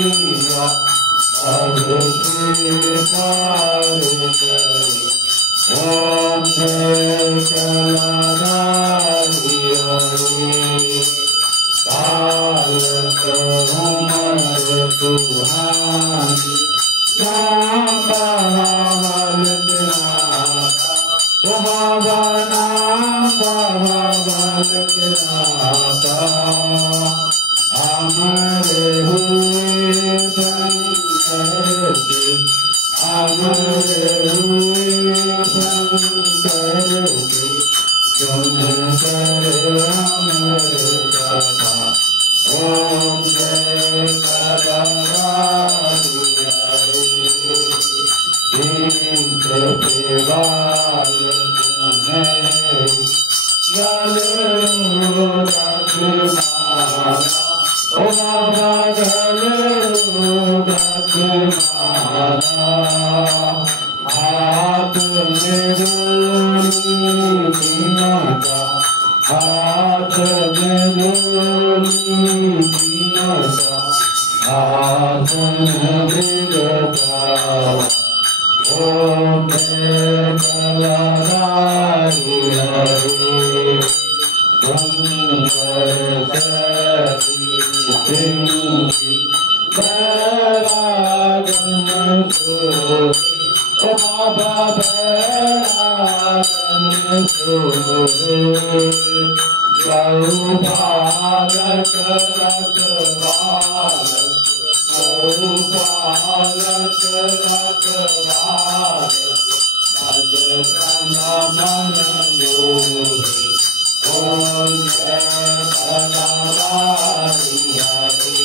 Om Jai Kaladari Hari Balat Umar Tuhani Sambhaval Kinata Bhavana Bhaval Kinata Amare Hui Sankar Amare Hui Sankar Sankar Amare Kata Om Jai Kaladari Hari Indra Deval Tumhe Galero Rakmana Oma Galero Rakmana Aap Nironi Dinata Aap Nironi Dinata Aap Nirata Om Jai Kaladari Hari Sankar Sati Singhi Bharagan Suri Baba Bharagan Suri Gaupalak Rakvalat Gaupalak Rakvalat Bhajatana Manamuri Om Jai Kaladari Hari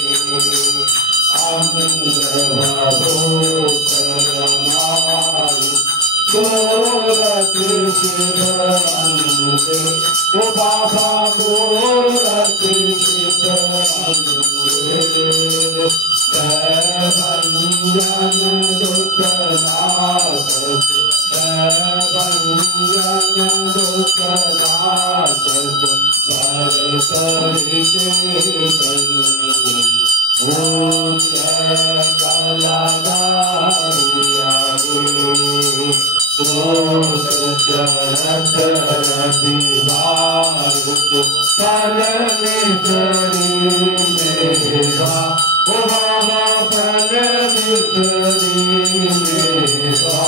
Amra Bhutramari Gorat Shivanande Baba Gorat Shivanande Devanjan Dukkanat Devanjan Dukkanat Om Jai Kaladari Hari Jarat Ravi Bharat Palani Tari Mera Bhava Palani Tari Mera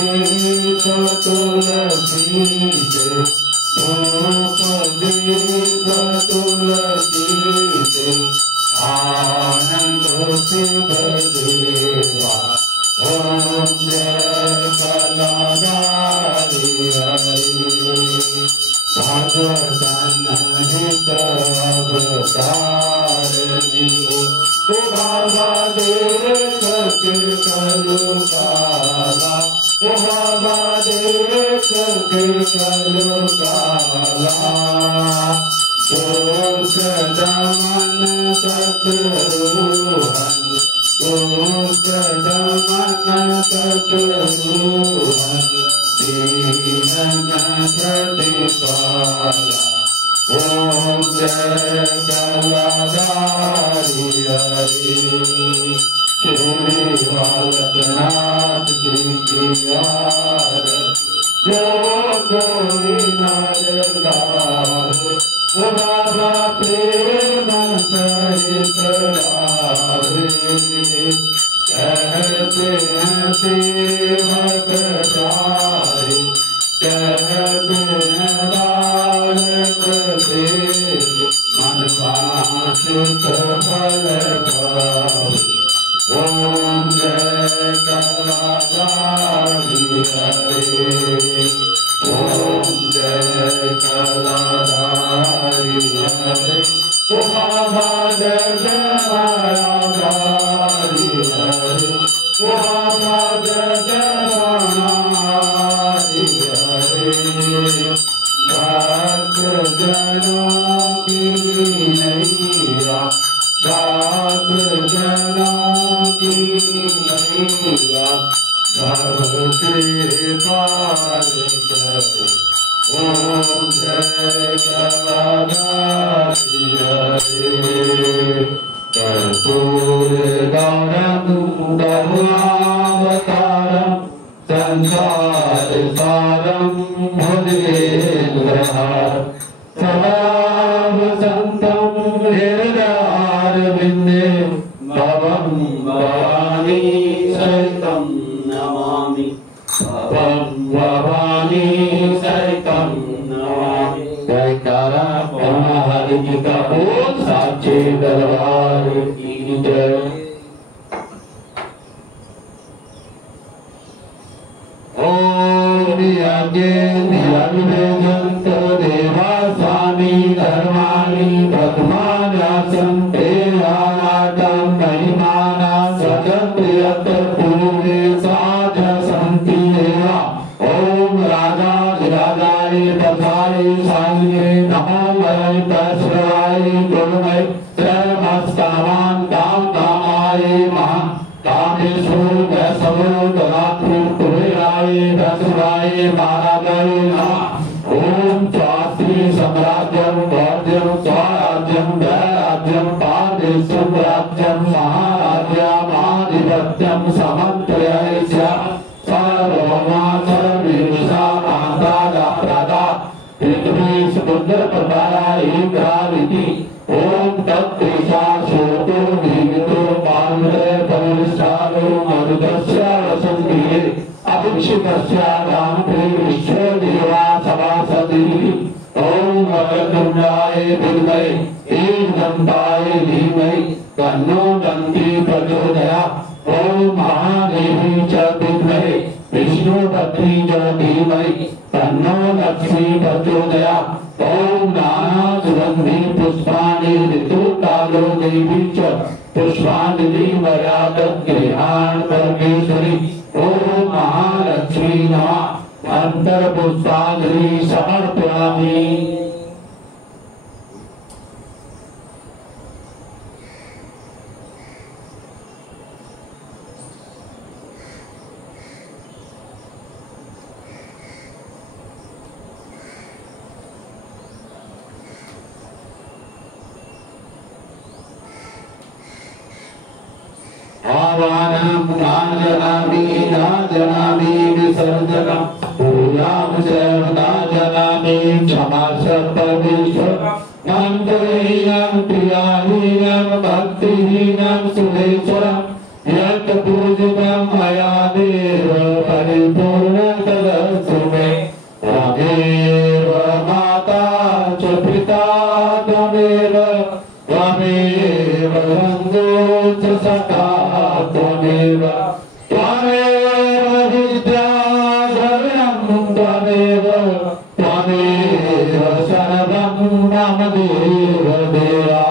Upadita Tulasi Upadita Tulasi Anand Sivadeva Om Jai Kaladari Hari Bhagavatam Hita Avatarani Bhava Dekha Kalukala Bhava Dekha Kalukala Om Sadaman Satruhan Om Sadaman Satruhan Dinana Pratipala Om Jai Kaladari Hari Shri Valatnath Dikiyar Jogoi Naredar Baba Prema Sahit Rare कहते हैं सेवक सारे कहते हैं बालक देव मन वांछित फल पावे ओम जय कालाधारी हरे ओम जय कालाधारी हरे बाबा जय मायाधारी हरे बाबा जय हरे भक्त जनों की नैया भक्त जनों की नैया सबसे पार करे ओम जय कालाधारी हरे पदारविन्दे भवं भवानी सहितं नमामि भवं भवानी सहितं नमामि। जयकारा हरि जी का बोल साचे दरबार की जय। देवा स्वामी धर्माणि प्रथमान्यासन्ते नानाटं महिमाना स्वतन्त्रयत पूर्वे साध सन्ति देवा। ओम राजाधिराजाय तथाय साये नमो वै तस्मै गुरुमय सर्वस्कामान् कामकामाय महा कामेषु वैसवो ददातु कुबेराय दशराय महाराजाय नमः। ओम स्वास्ति सम्राज्यं भौज्यं स्वराज्यं वैराज्यं पादेशं राज्यं महाराज्यमाधिपत्यं समन्त्रय च सर्वभौमा सर्वेषा माता प्रदा पृथ्वी समुद्र प्रभा इंद्रावती। ओम तत्तेषा शोको विगतो मानवे परिष्ठालो मरुदस्य वसन्ति अभिक्षितस्य रामते विश्वदेवा सभासति। ओम वक्रतुण्डाय विद्महे एकदन्ताय धीमहि तन्नो दन्ति प्रचोदयात्। ओम महादेवी च विद्महे विष्णुपत्नी च धीमहि तन्नो लक्ष्मी प्रचोदयात्। ओम नाना सुगंधि पुष्पाणि ऋतुकालो देवी च पुष्पांजलि मर्यादत् गृहाण परमेश्वरी। ओम महालक्ष्मी नमः अंतर पुष्पांजलि समर्पयामि। आवाहनं नाजनामि नाजनामि विसर्जनं पूजां च नाजनामि क्षमाश परमेश्वर। मंत्रहीनं प्रियाहीनं भक्तिहीनं सुरेश्वरं यत् पूजितं मया देव परिपूर्ण तदस्तु मे। त्वमेव माता च पिता त्वमेव त्वमेव बन्धु च सखा त्वमेव त्वमेव विद्या सर्वं त्वमेव त्वमेव सर्वं मम देव देवा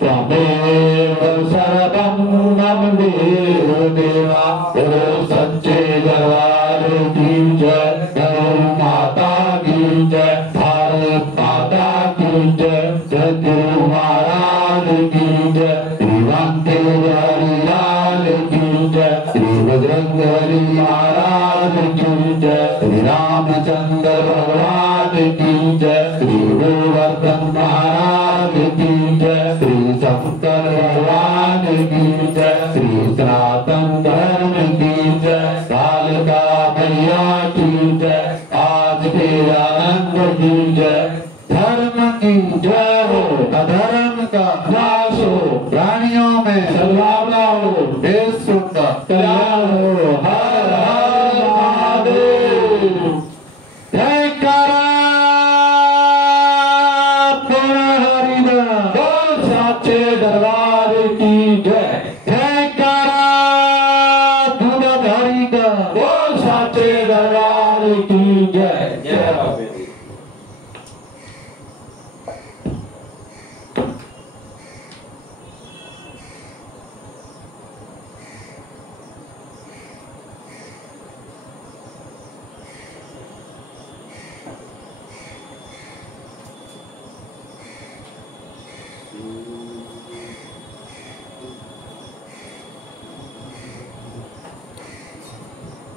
त्वमेव सर्वं मम देव देवा। ओ सच्चे दरबार की जय, गौ माता की जय, भारत माता की जय, सद्गुरु महाराज की जय, श्री लाल की जय, श्री बजरंगबली महाराज की जय, श्री रामचंद्र भगवान की जय, श्री गोवर्धन महाराज की जय, श्री शंकर भगवान की जय, श्री सनातन धर्म की जय, कालिका मैया की जय, आज के आनंद की जय। धर्म की जय हो, अधर्म का नाश हो, प्राणियों में सद्भावना हो, देश का कल्याण हो। हर हर महादेव। जयकारा हरिदास बोल साचे दरबार की जय। जयकारा दूधधारी का बोल साचे दरबार की जय। जय